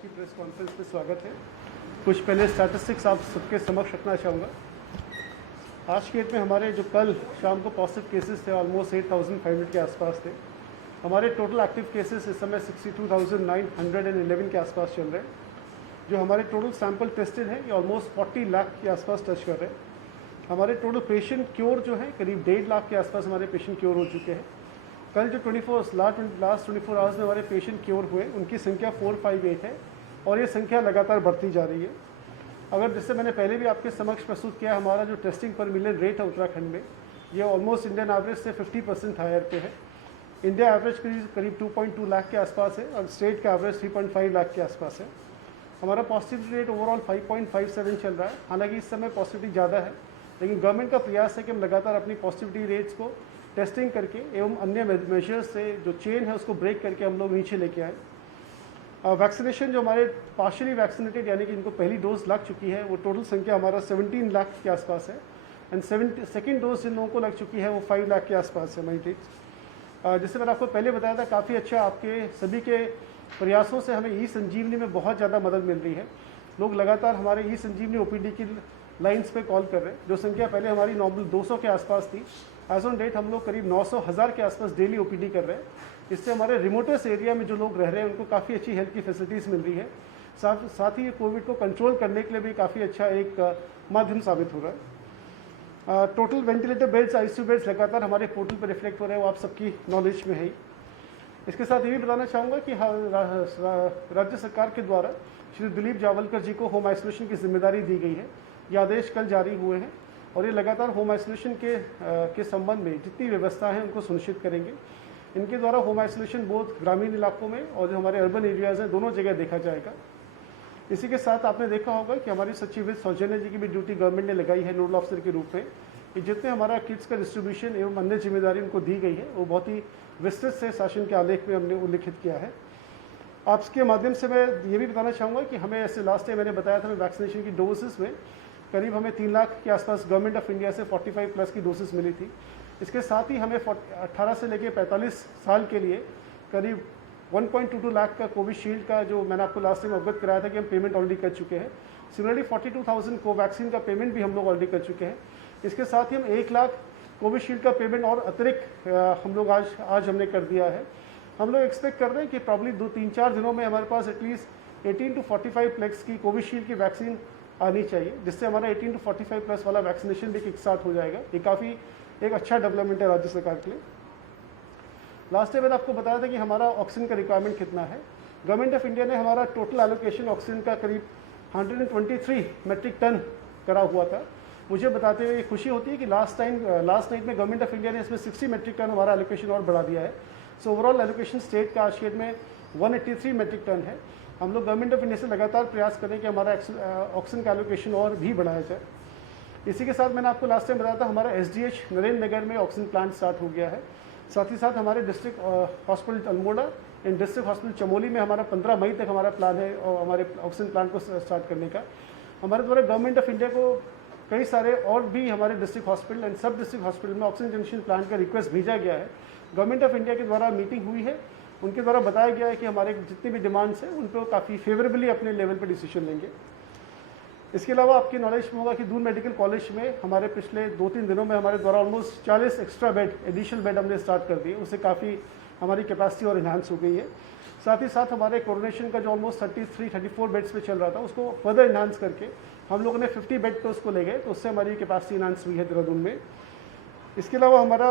की press conference में स्वागत है। कुछ पहले स्टैटिस्टिक्स आप सबके समक्ष रखना चाहूँगा। आज की डेट में हमारे जो कल शाम को पॉजिटिव केसेस थे ऑलमोस्ट 8,500 के आसपास थे। हमारे टोटल एक्टिव केसेस इस समय 62,911 के आसपास चल रहे हैं। जो हमारे टोटल सैंपल टेस्टेड है ये ऑलमोस्ट 40 लाख के आसपास टच कर रहे हैं। हमारे टोटल पेशेंट क्योर जो है करीब 1.5 लाख के आसपास हमारे पेशेंट क्योर हो चुके हैं। कल जो लास्ट 24 आवर्स में हमारे पेशेंट क्योर हुए उनकी संख्या 458 है और ये संख्या लगातार बढ़ती जा रही है। अगर जिससे मैंने पहले भी आपके समक्ष प्रस्तुत किया, हमारा जो टेस्टिंग पर मिलियन रेट है उत्तराखंड में ये ऑलमोस्ट इंडियन एवरेज से 50% हायर पे है। इंडिया एवरेज करीब 2.2 लाख के आसपास है और स्टेट का एवरेज 3.5 लाख के आसपास है। हमारा पॉजिटिविटी रेट ओवरऑल 5.57 चल रहा है। हालांकि इस समय पॉजिटिविटी ज़्यादा है, लेकिन गवर्नमेंट का प्रयास है कि हम लगातार अपनी पॉजिटिविटी रेट्स को टेस्टिंग करके एवं अन्य मेजर्स से जो चेन है उसको ब्रेक करके हम लोग नीचे लेके आए। वैक्सीनेशन जो हमारे पार्शियली वैक्सीनेटेड यानी कि इनको पहली डोज लग चुकी है वो टोटल संख्या हमारा 17 लाख के आसपास है एंड सेकेंड डोज जिन लोगों को लग चुकी है वो 5 लाख के आसपास है। हमारी जैसे मैंने आपको पहले बताया था, काफ़ी अच्छा आपके सभी के प्रयासों से हमें ई संजीवनी में बहुत ज़्यादा मदद मिल रही है। लोग लगातार हमारे ई संजीवनी ओपीडी की लाइंस पे कॉल कर रहे हैं। जो संख्या पहले हमारी नॉर्मल 200 के आसपास थी, एज ऑन डेट हम लोग करीब 900,000 के आसपास डेली ओपीडी कर रहे हैं। इससे हमारे रिमोटेस्ट एरिया में जो लोग रह रहे हैं उनको काफ़ी अच्छी हेल्थ की फैसिलिटीज़ मिल रही है। साथ ही ये कोविड को कंट्रोल करने के लिए भी काफ़ी अच्छा एक माध्यम साबित हो रहा है। Total ventilator beds, ICU beds लगातार हमारे पोर्टल पर रिफ्लेक्ट हो रहे हैं, वो आप सबकी नॉलेज में है ही। इसके साथ ये भी बताना चाहूँगा कि राज्य सरकार के द्वारा श्री दिलीप जावलकर जी को होम आइसोलेशन की जिम्मेदारी दी गई है। ये आदेश कल जारी हुए हैं और ये लगातार होम आइसोलेशन के संबंध में जितनी व्यवस्था है उनको सुनिश्चित करेंगे। इनके द्वारा होम आइसोलेशन बहुत ग्रामीण इलाकों में और जो हमारे अर्बन एरियाज़ हैं दोनों जगह देखा जाएगा। इसी के साथ आपने देखा होगा कि हमारी सचिव सौजन्या जी की भी ड्यूटी गवर्नमेंट ने लगाई है नोडल ऑफिसर के रूप में कि जितने हमारा किट्स का डिस्ट्रीब्यूशन एवं अन्य जिम्मेदारी उनको दी गई है वो बहुत ही विस्तृत से शासन के आलेख में हमने उल्लिखित किया है। आपके माध्यम से मैं ये भी बताना चाहूँगा कि हमें ऐसे लास्ट टाइम मैंने बताया था हमें वैक्सीनेशन की डोजेस में करीब हमें 3 लाख के आसपास गवर्नमेंट ऑफ इंडिया से 45 प्लस की डोसेस मिली थी। इसके साथ ही हमें 18 से लेकर 45 साल के लिए करीब 1.22 लाख का कोविशील्ड का जो मैंने आपको लास्ट टाइम अवगत कराया था कि हम पेमेंट ऑलरेडी कर चुके हैं। सिमिलरली 42,000 कोवैक्सीन का पेमेंट भी हम लोग ऑलरेडी कर चुके हैं। इसके साथ ही हम 1 लाख कोविशील्ड का पेमेंट और अतिरिक्त हम लोग आज हमने कर दिया है। हम लोग एक्सपेक्ट कर रहे हैं कि प्रॉब्ली 2-3-4 दिनों में हमारे पास एटलीस्ट 18 to 45 प्लेक्स की कोविशील्ड की वैक्सीन आनी चाहिए, जिससे हमारा 18 to 45 प्लस वाला वैक्सीनेशन भी किक स्टार्ट हो जाएगा। ये काफ़ी एक अच्छा डेवलपमेंट है राज्य सरकार के लिए। लास्ट टाइम मैंने आपको बताया था कि हमारा ऑक्सीजन का रिक्वायरमेंट कितना है। गवर्नमेंट ऑफ इंडिया ने हमारा टोटल एलोकेशन ऑक्सीजन का करीब 123 मेट्रिक टन करा हुआ था। मुझे बताते हुए खुशी होती है कि लास्ट नाइट में गवर्नमेंट ऑफ इंडिया ने इसमें 60 मेट्रिक टन हमारा एलोकेशन और बढ़ा दिया है। सो ओवरऑल एलोकेशन स्टेट का आज के डेट में 183 मेट्रिक टन है। हम लोग गवर्नमेंट ऑफ इंडिया से लगातार प्रयास करें कि हमारा ऑक्सीजन का एलोकेशन और भी बढ़ाया जाए। इसी के साथ मैंने आपको लास्ट टाइम बताया था हमारा SDH नरेंद्र नगर में ऑक्सीजन प्लांट स्टार्ट हो गया है। साथ ही साथ हमारे district hospital Almora and district hospital Chamoli में हमारा 15 मई तक हमारा प्लान है और हमारे ऑक्सीजन प्लांट को स्टार्ट करने का। हमारे द्वारा गवर्नमेंट ऑफ इंडिया को कई सारे और भी हमारे डिस्ट्रिक्ट हॉस्पिटल एंड सब डिस्ट्रिक्ट हॉस्पिटल में ऑक्सीजन जनरेशन प्लांट का रिक्वेस्ट भेजा गया है। गवर्नमेंट ऑफ इंडिया के द्वारा मीटिंग हुई है, उनके द्वारा बताया गया है कि हमारे जितनी भी डिमांड्स हैं उन पर काफ़ी फेवरेबली अपने लेवल पर डिसीजन लेंगे। इसके अलावा आपकी नॉलेज में होगा कि दून मेडिकल कॉलेज में हमारे पिछले 2-3 दिनों में हमारे द्वारा almost 40 extra bed additional bed हमने स्टार्ट कर दिए। उससे काफ़ी हमारी कैपेसिटी और इन्हांस हो गई है। साथ ही साथ हमारे कोरोनेशन का जो ऑलमोस्ट 33-34 बेड्स पे चल रहा था उसको फर्दर इन्हांस करके हम लोगों ने 50 बेड पे उसको ले गए, तो उससे हमारी कैपेसिटी इन्हांस हुई है देहरादून में। इसके अलावा हमारा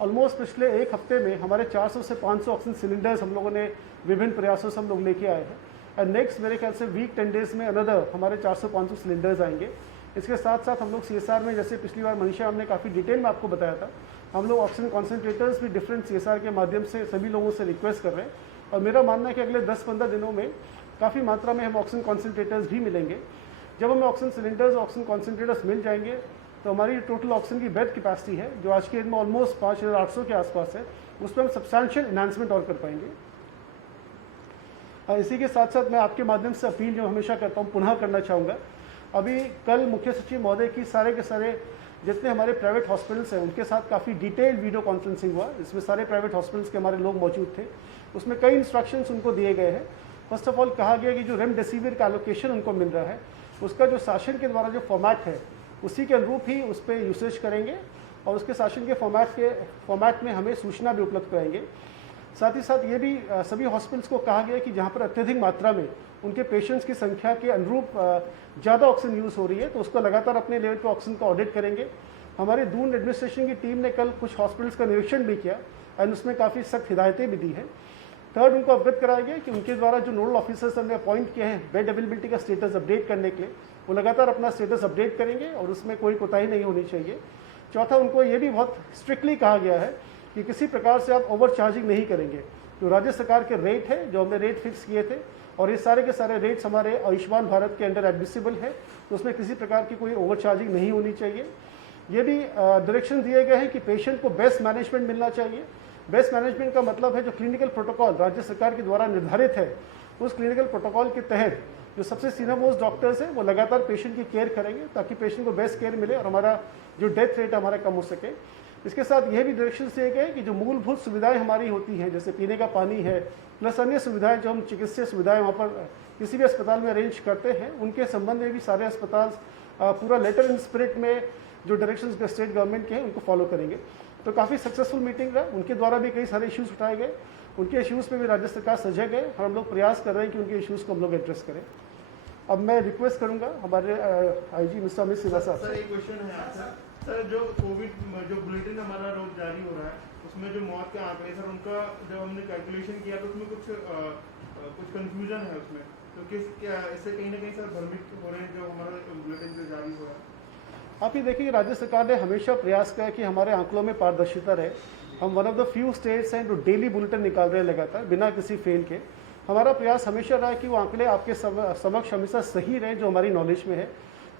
ऑलमोस्ट पिछले एक हफ्ते में हमारे 400 से 500 ऑक्सीजन सिलेंडर्स हम लोगों ने विभिन्न प्रयासों से हम लोग लेके आए हैं। और नेक्स्ट मेरे ख्याल से वीक 10 डेज में अनदर हमारे 400-500 सिलेंडर्स आएंगे। इसके साथ साथ हम लोग CSR में, जैसे पिछली बार मनीषा हमने काफ़ी डिटेल में आपको बताया था, हम लोग ऑक्सीजन कॉन्सेंट्रेटर्स भी डिफरेंट CSR के माध्यम से सभी लोगों से रिक्वेस्ट कर रहे हैं। और मेरा मानना है कि अगले 10-15 दिनों में काफ़ी मात्रा में हम ऑक्सीजन कॉन्सेंट्रेटर्स भी मिलेंगे। जब हमें ऑक्सीजन सिलेंडर्स ऑक्सीजन कॉन्सेंट्रेटर्स मिल जाएंगे तो हमारी टोटल ऑक्सीजन की बेड कैपेसिटी है जो आज के डेट में ऑलमोस्ट 5,800 के आसपास है, उस पर हम सब्सटैंशियल इन्हांसमेंट और कर पाएंगे। इसी के साथ साथ मैं आपके माध्यम से अपील जो हमेशा करता हूँ पुनः करना चाहूँगा। अभी कल मुख्य सचिव महोदय की सारे के सारे जितने हमारे प्राइवेट हॉस्पिटल्स हैं उनके साथ काफ़ी डिटेल्ड वीडियो कॉन्फ्रेंसिंग हुआ। इसमें सारे प्राइवेट हॉस्पिटल्स के हमारे लोग मौजूद थे। उसमें कई इंस्ट्रक्शंस उनको दिए गए हैं फर्स्ट ऑफ ऑल कहा गया कि जो रेमडेसिविर का एलोकेशन उनको मिल रहा है उसका जो शासन के द्वारा जो फॉर्मेट है उसी के अनुरूप ही उस पर यूसेज करेंगे और उसके शासन के फॉर्मेट में हमें सूचना भी उपलब्ध कराएंगे। साथ ही साथ ये भी सभी हॉस्पिटल्स को कहा गया है कि जहाँ पर अत्यधिक मात्रा में उनके पेशेंट्स की संख्या के अनुरूप ज़्यादा ऑक्सीजन यूज़ हो रही है तो उसको लगातार अपने लेवल पर ऑक्सीजन का ऑडिट करेंगे। हमारे दून एडमिनिस्ट्रेशन की टीम ने कल कुछ हॉस्पिटल्स का निरीक्षण भी किया एंड उसमें काफ़ी सख्त हिदायतें भी दी हैं। थर्ड, उनको अवगत कराया गया कि उनके द्वारा जो नोडल ऑफिसर्स हमने अपॉइंट किए हैं बेड अवेलेबिलिटी का स्टेटस अपडेट करने के लिए, वो लगातार अपना स्टेटस अपडेट करेंगे और उसमें कोई कोताही नहीं होनी चाहिए। चौथा, उनको ये भी बहुत स्ट्रिक्टली कहा गया है कि किसी प्रकार से आप ओवर चार्जिंग नहीं करेंगे। जो राज्य सरकार के रेट है, जो हमने रेट फिक्स किए थे और ये सारे के सारे रेट्स हमारे आयुष्मान भारत के अंडर एडमिसिबल है, तो उसमें किसी प्रकार की कोई ओवर चार्जिंग नहीं होनी चाहिए। ये भी डायरेक्शन दिए गए हैं कि पेशेंट को बेस्ट मैनेजमेंट मिलना चाहिए। बेस्ट मैनेजमेंट का मतलब है जो क्लिनिकल प्रोटोकॉल राज्य सरकार के द्वारा निर्धारित है, उस क्लिनिकल प्रोटोकॉल के तहत जो सबसे सीनियर मोस्ट डॉक्टर्स हैं वो लगातार पेशेंट की केयर करेंगे ताकि पेशेंट को बेस्ट केयर मिले और हमारा जो डेथ रेट हमारा कम हो सके। इसके साथ यह भी डायरेक्शन दिए गए कि जो मूलभूत सुविधाएं हमारी होती हैं, जैसे पीने का पानी है प्लस अन्य सुविधाएं जो हम चिकित्सीय सुविधाएं वहाँ पर किसी भी अस्पताल में अरेंज करते हैं, उनके संबंध में भी सारे अस्पताल पूरा लेटर इन स्पिरिट में जो डायरेक्शंस स्टेट गवर्नमेंट के हैं उनको फॉलो करेंगे। तो काफ़ी सक्सेसफुल मीटिंग रहा। उनके द्वारा भी कई सारे इश्यूज़ उठाए गए, उनके इश्यूज़ पे भी राज्य सरकार सजग है और हम लोग प्रयास कर रहे हैं कि उनके इश्यूज़ को हम लोग एड्रेस करें। अब मैं रिक्वेस्ट करूंगा हमारे आईजी मिस्टर अमित सिन्हा साहब। सर एक क्वेश्चन है आपसे। सर जो कोविड जो बुलेटिन हमारा रोज जारी हो रहा है उसमें जो मौत के आंकड़े सर उनका जब हमने कैलकुलेशन किया तो उसमें कुछ कंफ्यूजन है उसमें, तो क्या इससे कहीं ना कहीं सर भ्रमित हो रहे हैं जो हमारा बुलेटिन जो जारी हो रहा है? आप ये देखिए, राज्य सरकार ने हमेशा प्रयास किया कि हमारे आंकड़ों में पारदर्शिता रहे। हम one of the few states हैं जो डेली बुलेटिन निकाल रहे हैं लगातार बिना किसी फेल के। हमारा प्रयास हमेशा रहा है कि वो आंकड़े आपके समक्ष हमेशा सही रहे जो हमारी नॉलेज में है।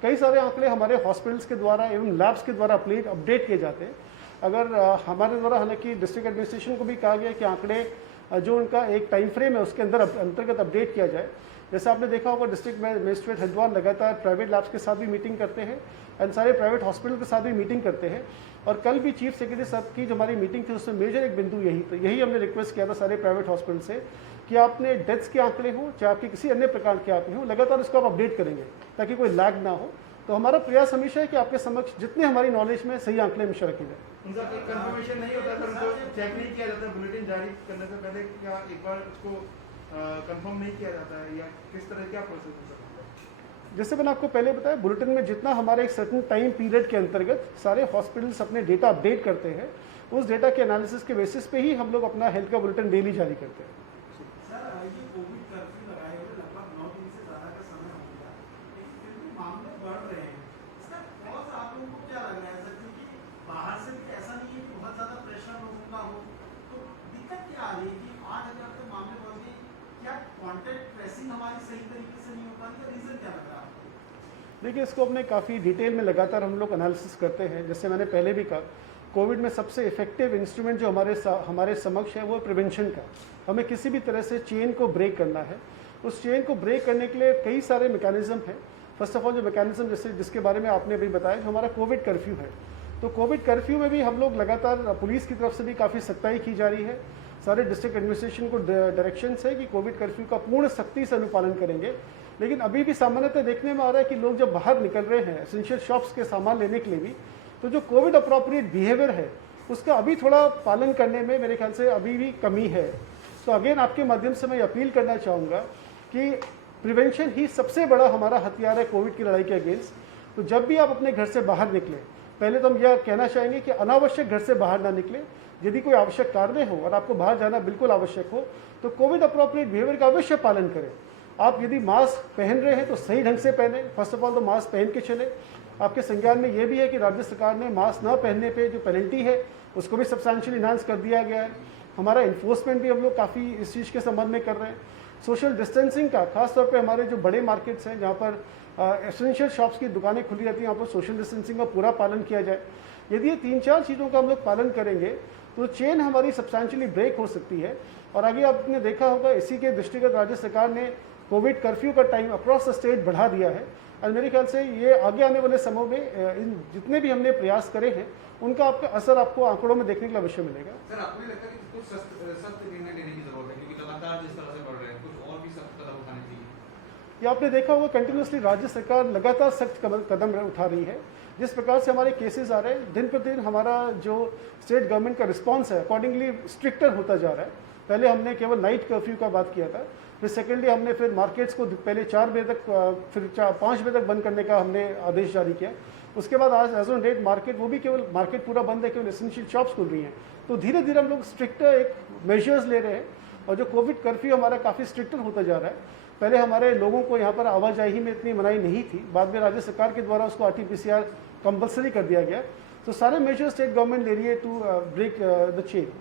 कई सारे आंकड़े हमारे हॉस्पिटल्स के द्वारा एवं लैब्स के द्वारा अपडेट किए जाते हैं। अगर हमारे द्वारा हालांकि डिस्ट्रिक्ट एडमिनिस्ट्रेशन को भी कहा गया कि आंकड़े जो उनका एक टाइम फ्रेम है उसके अंतर्गत अपडेट किया जाए। जैसे आपने देखा होगा डिस्ट्रिक्ट मजिस्ट्रेट हरिद्वार लगातार प्राइवेट लैब्स के साथ भी मीटिंग करते हैं एंड सारे प्राइवेट हॉस्पिटल के साथ भी मीटिंग करते हैं। और कल भी चीफ सेक्रेटरी साहब की जो हमारी मीटिंग थी उसमें मेजर एक बिंदु यही हमने रिक्वेस्ट किया था सारे प्राइवेट हॉस्पिटल से कि आपने डेथ्स के आंकड़े हो चाहे आपके किसी अन्य प्रकार के आंकड़े हो, लगातार उसको आप अपडेट करेंगे ताकि कोई लैग ना हो। तो हमारा प्रयास हमेशा है कि आपके समक्ष जितने हमारी नॉलेज में सही आंकड़े हमेशा रखे जाए। उनका कोई कंफर्मेशन नहीं होता सर, उनको चेक नहीं किया जाता बुलेटिन जारी करने से पहले, क्या एक बार उसको कंफर्म नहीं किया जाता है या किस तरह क्या प्रोसेस हो सकता है? जैसे मैंने आपको पहले बताया, बुलेटिन में जितना हमारे एक सर्टेन टाइम पीरियड के अंतर्गत सारे हॉस्पिटल्स अपने डेटा अपडेट करते हैं, उस डेटा के एनालिसिस के बेसिस पे ही हम लोग अपना हेल्थ का बुलेटिन डेली जारी करते हैं। देखिए, इसको अपने काफ़ी डिटेल में लगातार हम लोग एनालिसिस करते हैं। जैसे मैंने पहले भी कहा, कोविड में सबसे इफेक्टिव इंस्ट्रूमेंट जो हमारे समक्ष है वो प्रिवेंशन का। हमें किसी भी तरह से चेन को ब्रेक करना है। उस चेन को ब्रेक करने के लिए कई सारे मैकेनिज्म हैं। फर्स्ट ऑफ ऑल जो मैकेनिज्म जैसे जिसके बारे में आपने अभी बताया, जो हमारा कोविड कर्फ्यू है, तो कोविड कर्फ्यू में भी हम लोग लगातार पुलिस की तरफ से भी काफ़ी सख्ताई की जा रही है। सारे डिस्ट्रिक्ट एडमिनिस्ट्रेशन को डायरेक्शन है कि कोविड कर्फ्यू का पूर्ण सख्ती से अनुपालन करेंगे। लेकिन अभी भी सामान्यतः देखने में आ रहा है कि लोग जब बाहर निकल रहे हैं एसेंशियल शॉप्स के सामान लेने के लिए भी, तो जो कोविड अप्रोप्रिएट बिहेवियर है उसका अभी थोड़ा पालन करने में मेरे ख्याल से अभी भी कमी है। तो अगेन आपके माध्यम से मैं अपील करना चाहूँगा कि प्रिवेंशन ही सबसे बड़ा हमारा हथियार है कोविड की लड़ाई के अगेंस्ट। तो जब भी आप अपने घर से बाहर निकलें, पहले तो हम यह कहना चाहेंगे कि अनावश्यक घर से बाहर ना निकलें। यदि कोई आवश्यक कार्य हो और आपको बाहर जाना बिल्कुल आवश्यक हो तो कोविड अप्रोप्रिएट बिहेवियर का अवश्य पालन करें। आप यदि मास्क पहन रहे हैं तो सही ढंग से पहने। फर्स्ट ऑफ ऑल तो मास्क पहन के चले। आपके संज्ञान में ये भी है कि राज्य सरकार ने मास्क न पहनने पे जो पेनल्टी है उसको भी सब्सटेंशियली इन्हांस कर दिया गया है। हमारा इन्फोर्समेंट भी हम लोग काफ़ी इस चीज़ के संबंध में कर रहे हैं। सोशल डिस्टेंसिंग का खासतौर पर हमारे जो बड़े मार्केट्स हैं जहाँ पर एसेंशियल शॉप्स की दुकानें खुली रहती हैं, यहाँ पर सोशल डिस्टेंसिंग का पूरा पालन किया जाए। यदि ये 3-4 चीज़ों का हम लोग पालन करेंगे तो चेन हमारी सब्सटेंशियली ब्रेक हो सकती है। और आगे आपने देखा होगा, इसी के दृष्टिगत राज्य सरकार ने कोविड कर्फ्यू का टाइम अक्रॉस द स्टेट बढ़ा दिया है और मेरे ख्याल से ये आगे आने वाले समय में इन जितने भी हमने प्रयास करे हैं उनका आपका असर आपको आंकड़ों में देखने के लिए अवश्य मिलेगा। सर, आपको नहीं लगता कि कुछ सख्त निर्णय लेने की जरूरत है, क्योंकि लगातार जिस तरह से बढ़ रहे हैं, कुछ और भी सख्त कदम उठाने चाहिए? ये आपने देखा होगा कंटिन्यूसली राज्य सरकार लगातार सख्त कदम उठा रही है। जिस प्रकार से हमारे केसेस आ रहे हैं दिन प्रतिदिन हमारा जो स्टेट गवर्नमेंट का रिस्पांस है अकॉर्डिंगली स्ट्रिक्टर होता जा रहा है। पहले हमने केवल नाइट कर्फ्यू का बात किया था, फिर सेकेंडली हमने फिर मार्केट्स को पहले 4 बजे तक फिर 5 बजे तक बंद करने का हमने आदेश जारी किया। उसके बाद आज एज ऑन डेट मार्केट वो भी केवल मार्केट पूरा बंद है, केवल एसेंशियल शॉप्स खुल रही हैं। तो धीरे धीरे हम लोग स्ट्रिक्टर एक मेजर्स ले रहे हैं और जो कोविड कर्फ्यू हमारा काफ़ी स्ट्रिक्टर होता जा रहा है। पहले हमारे लोगों को यहाँ पर आवाजाही में इतनी मनाही नहीं थी, बाद में राज्य सरकार के द्वारा उसको RT-PCR कंपलसरी कर दिया गया। तो सारे मेजर्स स्टेट गवर्नमेंट ले रही है टू ब्रेक द चेन।